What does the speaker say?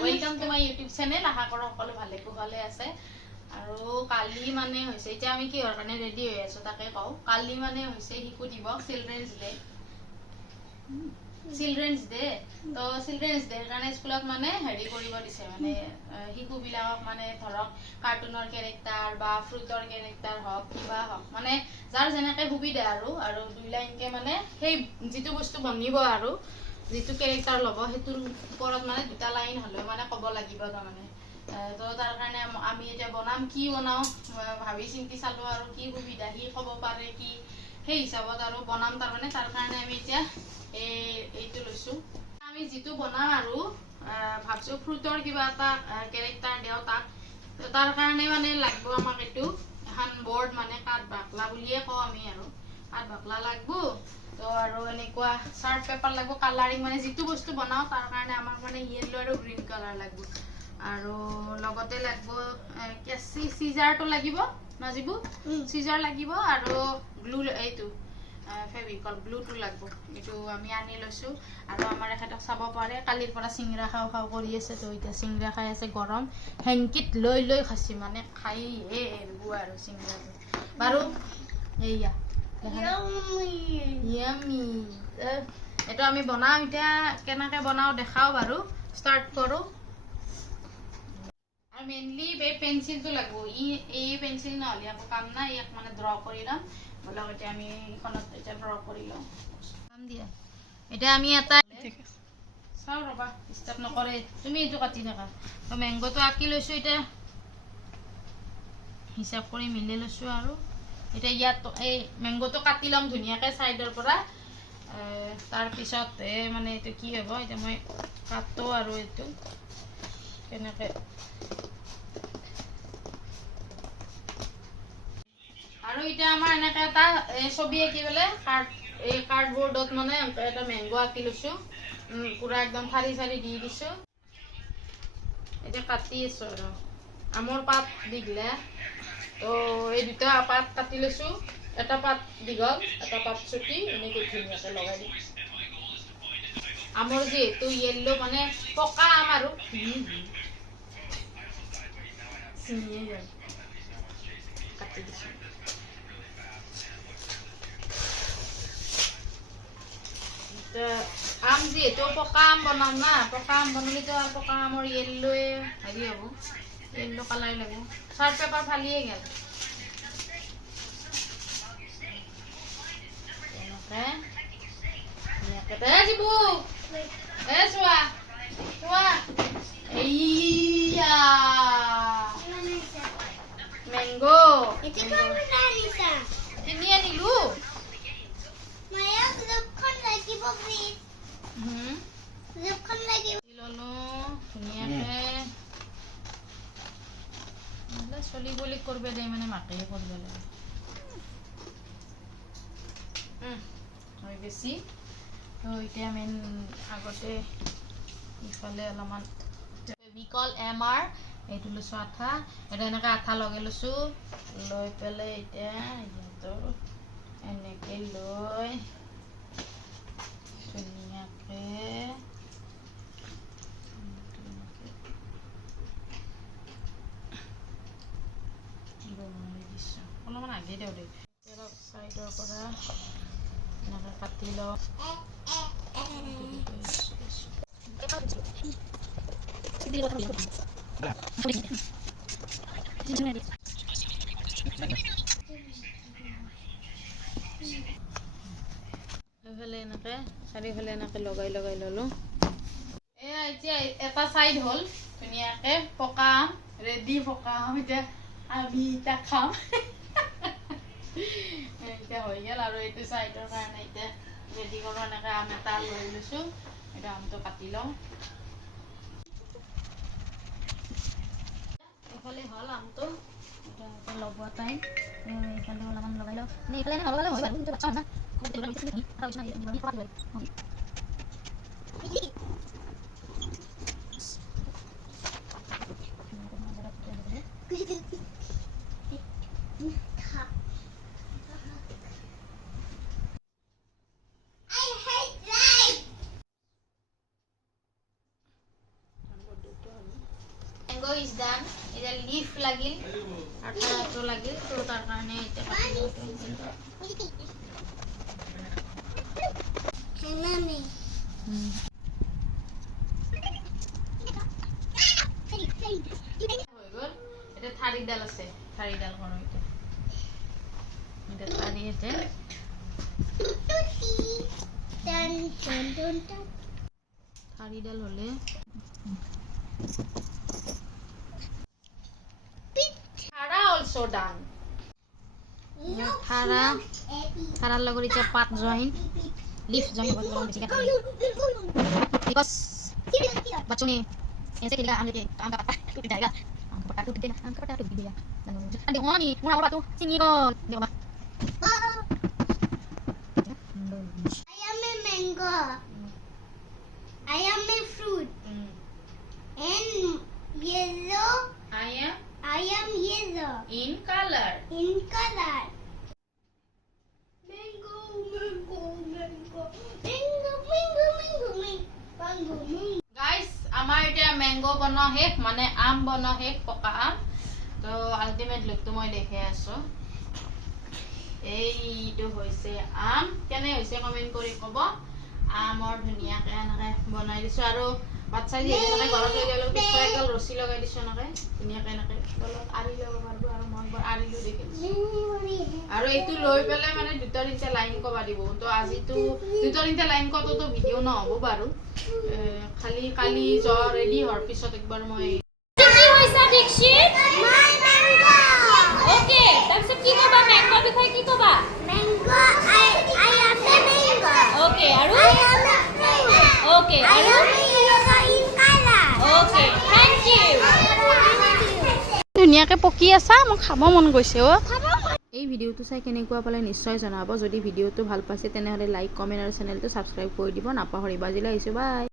Welcome to my YouTube channel. আশা কৰো সকলো ভালে কুশলে আছে। আৰু কালি মানে হৈছে এতিয়া আমি কিহৰ কাৰণে ৰেডি হৈ আছো তাকে কওঁ। কালি মানে হৈছে শিশু দিৱস, চিলড্ৰেনছ ডে। তো চিলড্ৰেনছ ডেৰ কাৰণে স্কুলত মানে হেৰি কৰিব দিছে, মানে শিশুবিলাকক মানে ধৰক কাৰ্টুনৰ কেৰেক্টাৰ বা ফ্ৰুটৰ কেৰেক্টাৰ হওক কিবা হওক, মানে যাৰ যেনেকে সুবিধা আৰু 2 লাইনকে মানে সেই যিটো বস্তু বনিব আৰু যিটো কেৰেক্টাৰ ল'ব সেইটোৰ ওপৰত মানে 2টা লাইন হ'লেও মানে ক'ব লাগিব তাৰমানে। তো তাৰ কাৰণে আমি এতিয়া বনাম, কি বনাওঁ ভাবি চিন্তি চালোঁ আৰু কি সুবিধা সি ক'ব পাৰে কি সেই হিচাপত আৰু বনাম তাৰমানে। তাৰ কাৰণে আমি এতিয়া এইটো লৈছোঁ। আমি যিটো বনাম আৰু ভাবছোঁ ফ্ৰুটৰ কিবা এটা কেৰেক্টাৰ দিওঁ তাক। তো তাৰ কাৰণে মানে লাগিব আমাক এইটো এখন বৰ্ড, মানে কাঠ বাকলা বুলিয়ে কওঁ আমি, আৰু কাঠ বাকলা লাগিব। তো আৰু এনেকুৱা চাৰ্ট পেপাৰ লাগিব, কালাৰিং মানে যিটো বস্তু বনাওঁ তাৰ কাৰণে আমাক মানে য়েল্লো আৰু গ্ৰীণ কালাৰ লাগিব। আৰু লগতে লাগিব কেঁচি চিজাৰটো লাগিব, নাজিবু চিজাৰ লাগিব, আৰু গ্লু এইটো ফেভিকল গ্লুটো লাগিব। এইটো আমি আনি লৈছোঁ। আৰু আমাৰ এখেতক চাব পাৰে কালিৰ পৰা চিংৰা খাওঁ কৰি আছে। তো এতিয়া চিংৰা খাই আছে, গৰম হেংকিত লৈ খাইছে, মানে খাই এৰিব আৰু চিংৰাটো বাৰু। এইয়া ইয়ামি, এইটো আমি বনাওঁ এতিয়া। কেনেকৈ বনাওঁ দেখাওঁ বাৰু, ষ্টাৰ্ট কৰোঁ। আৰু মেইনলি এই পেঞ্চিলটো লাগিব। এই পেঞ্চিল নহ'লে একো কাম নাই। ইয়াক মানে ড্ৰ কৰি ল'ম বলক। এতিয়া আমি এইখনত এতিয়া ড্ৰ কৰি লওঁ দিয়া। এতিয়া আমি এটা চাওঁ ৰ'বা, ডিষ্টাৰ্ব নকৰে, তুমি এইটো কাটি থাকা। তো মেংগোটো আঁকি লৈছোঁ, এতিয়া হিচাপ কৰি মিলি লৈছোঁ। আৰু এতিয়া ইয়াত এই মেংগোটো কাটি ল'ম ধুনীয়াকৈ ছাইডৰ পৰা। তাৰপিছত মানে এইটো কি হ'ব, এতিয়া মই কাটো আৰু এইটো কেনেকৈ। আৰু এতিয়া আমাৰ এনেকৈ এটা ছবি আঁকি পেলাই এই কাৰ্ডবৰ্ডত মানে এটা মেংগো আঁকি লৈছোঁ। পুৰা একদম ঠাৰি দি দিছোঁ। এতিয়া কাটি আছোঁ আৰু আমৰ পাত দীঘলা। তো এই 2টা পাত কাটি লৈছোঁ, এটা পাত দীঘল এটা পাত চুটি, এনেকৈ ধুনীয়াকৈ লগাই দিম। আমৰ যিহেতু য়েল্লো মানে পকা আম আৰু কাটি দিছোঁ। আম যিহেতু পকা আম বনাম না, পকা আম বনালেতো আৰু পকা আমৰ য়েল্লোৱে হেৰি হ'ব, য়েল্লো কালাৰ লাগিব। চাৰ্ট পেপাৰ ফালিয়ে গেল দিব। চোৱা চোৱা, এইয়া মেংগো কিনি আনিলো। ধুনীয়াকে চলি বলি কৰিব দে, মানে মাকে কৰিব লাগে বেছি। তো এতিয়া মেইন আগতে ইফালে অলপমান ফেভিকল MR এইটো লৈছোঁ আঠা। এতিয়া এনেকৈ আঠা লগাই লৈছোঁ, লৈ পেলাই এতিয়া ইহঁতৰ এনেকৈ লৈ ধুনীয়াকৈ বনাই দিছোঁ। অলপমান আগে দিওঁ দেই, অলপ চাইডৰ পৰা এনেকৈ কাটি লওঁ। এনেকৈ চাৰিওফালে এনেকৈ লগাই ল'লোঁ। এয়া এতিয়া এটা চাইড হ'ল ধুনীয়াকৈ পকা আম ৰেডি। পকা আম এতিয়া আমি এতিয়া খাম। এতিয়া হৈ গ'ল। আৰু এইটো চাইডৰ কাৰণে এতিয়া ৰেডি কৰোঁ। এনেকৈ আম এটা লৈ লৈছোঁ, এতিয়া আমটো কাটি লওঁ। এইফালে হ'ল আমটো, এতিয়া ল'ব টাইম। এইফালে অলপমান লগাই লওঁ, এইফালে নলগালে হয় বাৰু, কিন্তু বাচ্চা না ম্যাঙ্গো ইজ ডান এটা লিফ লাগিল আর তো লাগিল তো তার কারণে এটা মামি এটা থারি ডাল আছে থারি ডাল করো এটা থারি আছে টান টান টান টান থারি ডাল হলে থারা অলসো ডান থারার লগত এটা পাত জয়েন লিফ জয়েন করতে হবে ঠিক আছে बिकॉज बच्चों ने ऐसे खेलेगा हम लेके काम का पत्ता टूट जाएगा काम का पत्ता टूट देना काम का पत्ता टूट देगा देखो नहीं मुना बोला तू सिंगी को देखो बा I am a mango. I am a fruit. And yellow. I am yellow. in color In color. Mango, mango, mango. Mango, mango, mango, mango. Mango, mango. Guys আমাৰ এটা ম্যাঙ্গো বনোৱা শেষ মানে আম বনোৱা শেষ পকা আম তো আলটিমেট লুকটো মই দেখে আছো এইটো হৈছে আম কেনে হৈছে কমেন্ট কৰি ক'ব আমৰ ধুনীয়াকে এনেকে বনাই দিছো আৰু বাচ্চা যি এনেকে ঘৰত লৈ গ'লে পিছফালে একডাল ৰছী লগাই দিছো এনেকে ধুনীয়াকে এনেকে তলত আৰি ল'ব পাৰিব আৰু মই এবাৰ আৰিলো দেখিছো আৰু এইটো লৈ পেলাই মানে দুটা তিনটা লাইন কবা দিব তো আজিতো দুটা তিনটা লাইন কততো ভিডিও নহব বাৰু খালি কালি জ ৰেডি হোৱাৰ পিছত একবাৰ মই কি হইছা দীক্ষিত My mango. ওকে তাৰপিছত কি কবা ম্যাঙ্গোৰ বিষয়ে কি কবা Mango. I am a mango. Okay আৰু I am a fruit. Okay I আৰু am a yellow in color. Okay thank you ধুনীয়াকে পকি আছা মোক খাব মন গৈছে অ এই ভিডিওটো চাই কেনেকুৱা পালে নিশ্চয় জনাব যদি ভিডিওটো ভাল পাইছে তেনেহলে লাইক কমেন্ট আৰু চেনেলটো সাবস্ক্ৰাইব কৰি দিব নাপাহৰিবা আজিলৈ আহিছো বাই